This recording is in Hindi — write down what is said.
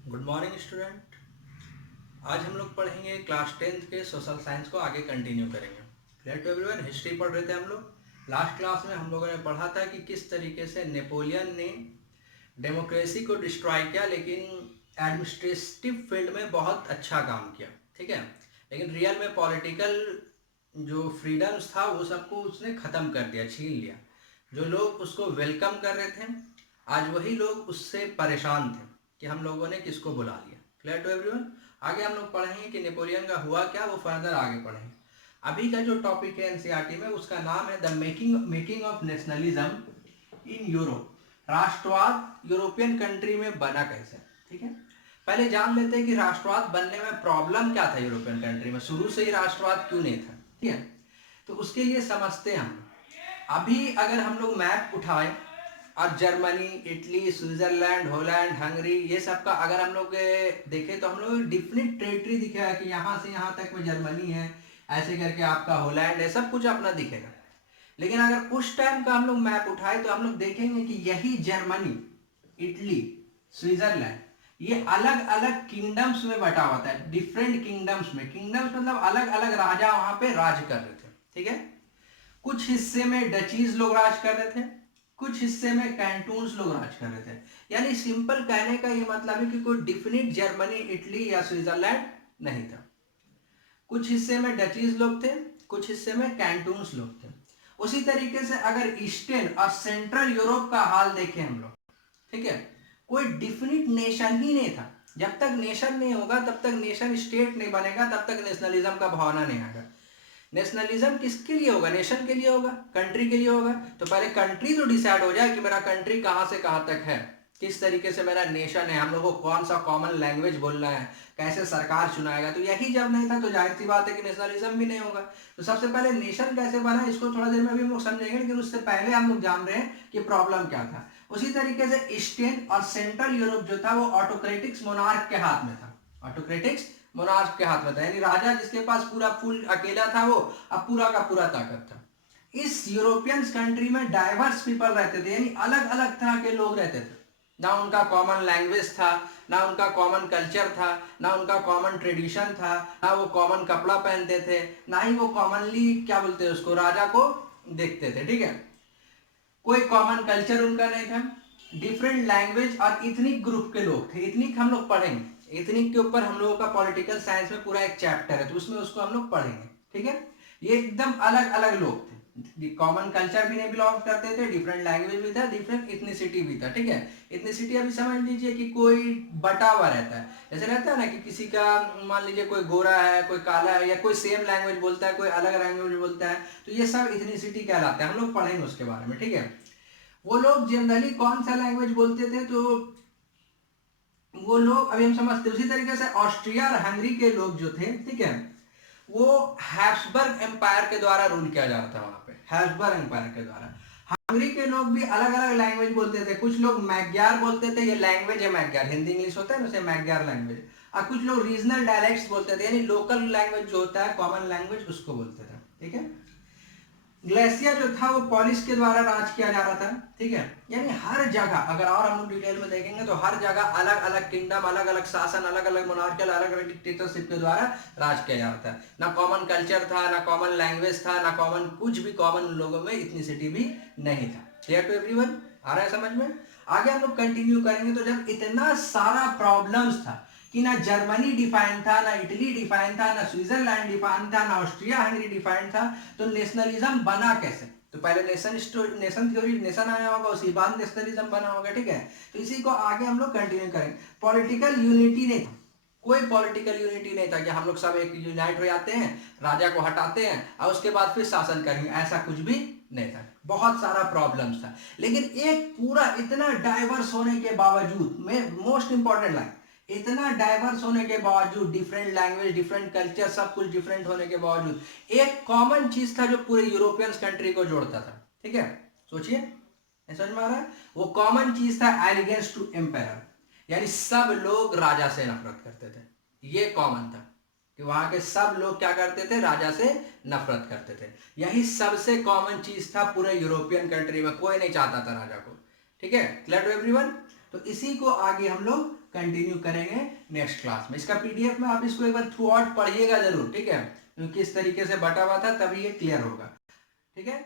Good morning student. आज हम लोग पढ़ेंगे क्लास 10th के सोशल साइंस को आगे कंटिन्यू करेंगे। क्लियर टू एवरीवन, हिस्ट्री पढ़ रहे थे हम लोग। लास्ट क्लास में हम लोगों ने पढ़ा था कि किस तरीके से नेपोलियन ने डेमोक्रेसी को डिस्ट्रॉय किया, लेकिन एडमिनिस्ट्रेटिव फील्ड में बहुत अच्छा काम किया। ठीक है, लेकिन रियल में पॉलिटिकल जो फ्रीडम्स था वो सबको उसने ख़त्म कर दिया, छीन लिया। जो लोग उसको वेलकम कर रहे थे, आज वही लोग उससे परेशान थे कि हम लोगों ने किसको बुला लिया। क्लियर टू एवरीवन, आगे हम लोग पढ़ेंगे कि नेपोलियन का हुआ क्या, वो फर्दर आगे पढ़ेंगे। अभी का जो टॉपिक है एनसीईआरटी में, उसका नाम है the making of nationalism in Europe. राष्ट्रवाद यूरोपियन कंट्री में बना कैसे। ठीक है, पहले जान लेते हैं कि राष्ट्रवाद बनने में प्रॉब्लम क्या था यूरोपियन कंट्री में, शुरू से ही राष्ट्रवाद क्यों नहीं था। ठीक है, तो उसके लिए समझते हैं हम। अभी अगर हम लोग मैप उठाएं और Germany, Italy, Switzerland, Holland, Hungary, ये सब का अगर हम लोग देखें तो हम लोग डिफरेंट टेरिटरी दिखेगा कि यहाँ से यहाँ तक में जर्मनी है, ऐसे करके आपका हॉलैंड है, सब कुछ अपना दिखेगा। लेकिन अगर उस टाइम का हम लोग मैप उठाए तो हम लोग देखेंगे कि यही जर्मनी, इटली, स्विट्जरलैंड, ये अलग अलग किंगडम्स में बटा हुआ था। डिफरेंट किंगडम्स में, किंगडम्स मतलब अलग अलग राजा वहां पे राज कर रहे थे। ठीक है, कुछ हिस्से में डचीज लोग राज कर रहे थे, कुछ हिस्से में कैंटून्स लोग राज कर रहे थे। यानी सिंपल कहने का ये मतलब है कि कोई डिफिनिट जर्मनी, इटली या स्विट्जरलैंड नहीं था। कुछ हिस्से में डचीज लोग थे, कुछ हिस्से में कैंटून्स लोग थे। उसी तरीके से अगर ईस्टर्न और सेंट्रल यूरोप का हाल देखें हम लोग, ठीक है, कोई डिफिनिट नेशन ही नहीं था। जब तक नेशन नहीं होगा तब तक नेशन स्टेट नहीं बनेगा, तब तक नेशनलिज्म का भावना नहीं आएगा। नेशनलिज्म किसके लिए होगा? नेशन के लिए होगा, कंट्री के लिए होगा। तो पहले कंट्री तो डिसाइड हो जाए कि मेरा कंट्री कहाँ से कहाँ तक है, किस तरीके से मेरा नेशन है, हम लोग को कौन सा कॉमन लैंग्वेज बोलना है, कैसे सरकार चुनाएगा। तो यही जब नहीं था तो जाहिर सी बात है कि नेशनलिज्म भी नहीं होगा। तो सबसे पहले नेशन कैसे बना, इसको थोड़ा देर में भी हम लोग समझेंगे, लेकिन उससे पहले हम लोग जान रहे हैं कि प्रॉब्लम क्या था। उसी तरीके से ईस्टर्न और सेंट्रल यूरोप जो था वो ऑटोक्रेटिक्स मोनार्क के हाथ में था। ऑटोक्रेटिक्स मोनार्क के हाथ में था, यानी राजा जिसके पास पूरा फुल अकेला था, वो अब पूरा का पूरा ताकत था। इस यूरोपियन कंट्री में डाइवर्स पीपल रहते थे, यानी अलग अलग तरह के लोग रहते थे। ना उनका कॉमन लैंग्वेज था, ना उनका कॉमन कल्चर था, ना उनका कॉमन ट्रेडिशन था, ना वो कॉमन कपड़ा पहनते थे, ना ही वो कॉमनली क्या बोलते हैं उसको, राजा को देखते थे। ठीक है, कोई कॉमन कल्चर उनका नहीं था। डिफरेंट लैंग्वेज और इथनिक ग्रुप के लोग थे। इथनिक हम लोग पढ़ेंगे, इथनिक के ऊपर हम लोगों का पॉलिटिकल साइंस में पूरा एक चैप्टर है, तो उसमें उसको हम लोग पढ़ेंगे। ठीक है, ये एकदम अलग अलग लोग थे, कॉमन कल्चर भी नहीं बिलोंग करते थे, डिफरेंट लैंग्वेज भी था, डिफरेंट इथनिसिटी भी था। ठीक है, इथनिसिटी अभी समझ लीजिए कि कोई बटा हुआ रहता है। जैसे रहता है ना कि किसी का मान लीजिए कोई गोरा है, कोई काला है, या कोई सेम लैंग्वेज बोलता है, कोई अलग लैंग्वेज बोलता है, तो ये सब इथनिसिटी कहलाते हैं। हम लोग पढ़ेंगे उसके बारे में। ठीक है, वो लोग जनरली कौन सा लैंग्वेज बोलते थे, तो वो लोग अभी हम समझते। उसी तरीके से ऑस्ट्रिया और हंगरी के लोग जो थे, ठीक है, वो हैब्सबर्ग एम्पायर के द्वारा रूल किया जा रहा था वहां पे, हैब्सबर्ग एम्पायर के द्वारा। हंगरी के लोग भी अलग अलग लैंग्वेज बोलते थे। कुछ लोग मैग्यार बोलते थे, ये लैंग्वेज है मैग्यार, हिंदी इंग्लिश होता है ना, उसे मैग्यार लैंग्वेज। और कुछ लोग रीजनल डायलेक्ट्स बोलते थे, यानी लोकल लैंग्वेज जो होता है, कॉमन लैंग्वेज, उसको बोलते थे। ठीक है, ग्लेशियर जो था वो पॉलिश के द्वारा राज किया जा रहा था। ठीक है, यानी हर जगह अगर और हम लोग डिटेल में देखेंगे तो हर जगह अलग अलग किंगडम, अलग अलग शासन, अलग अलग मोनार्कियल, अलग अलग डिक्टेटरशिप के द्वारा राज किया जा रहा था। ना कॉमन कल्चर था, ना कॉमन लैंग्वेज था, ना कॉमन कुछ भी, कॉमन लोगों में इथनिसिटी भी नहीं था। क्लियर टू एवरीवन, आ रहा है समझ में? आगे हम लोग कंटिन्यू करेंगे। तो जब इतना सारा प्रॉब्लम्स था कि ना जर्मनी डिफाइंड था, ना इटली डिफाइंड था, ना स्विट्जरलैंड डिफाइंड था, ना ऑस्ट्रिया हंगरी डिफाइंड था, तो नेशनलिज्म बना कैसे? तो पहले नेशन थ्योरी, नेशन आया होगा, उसके बाद नेशनलिज्म बना होगा। ठीक है, तो इसी को आगे हम लोग कंटिन्यू करेंगे। पॉलिटिकल यूनिटी नहीं था, कोई पॉलिटिकल यूनिटी नहीं था कि हम लोग सब एक यूनाइट हो जाते हैं, राजा को हटाते हैं और उसके बाद फिर शासन करेंगे, ऐसा कुछ भी नहीं था। बहुत सारा प्रॉब्लम्स था। लेकिन एक पूरा इतना डाइवर्स होने के बावजूद, में मोस्ट इंपॉर्टेंट लाइन, इतना डाइवर्स होने के बावजूद, डिफरेंट लैंग्वेज, डिफरेंट कल्चर, सब कुछ डिफरेंट होने के बावजूद, एक कॉमन चीज था जो पूरे यूरोपियन कंट्री को जोड़ता था। ठीक है, सोचिए, समझ में आ रहा है? वो कॉमन चीज था एलिगेंस टू एम्पायर, यानी सब लोग राजा से नफरत करते थे। ये कॉमन था कि वहां के सब लोग क्या करते थे, राजा से नफरत करते थे। यही सबसे कॉमन चीज था पूरे यूरोपियन कंट्री में, कोई नहीं चाहता था राजा को। ठीक है, क्लियर टू एवरीवन? तो इसी को आगे हम लोग कंटिन्यू करेंगे नेक्स्ट क्लास में। इसका पीडीएफ में आप इसको एक बार थ्रू आउट पढ़िएगा जरूर, ठीक है, क्योंकि किस तरीके से बटा हुआ था तभी ये क्लियर होगा, ठीक है।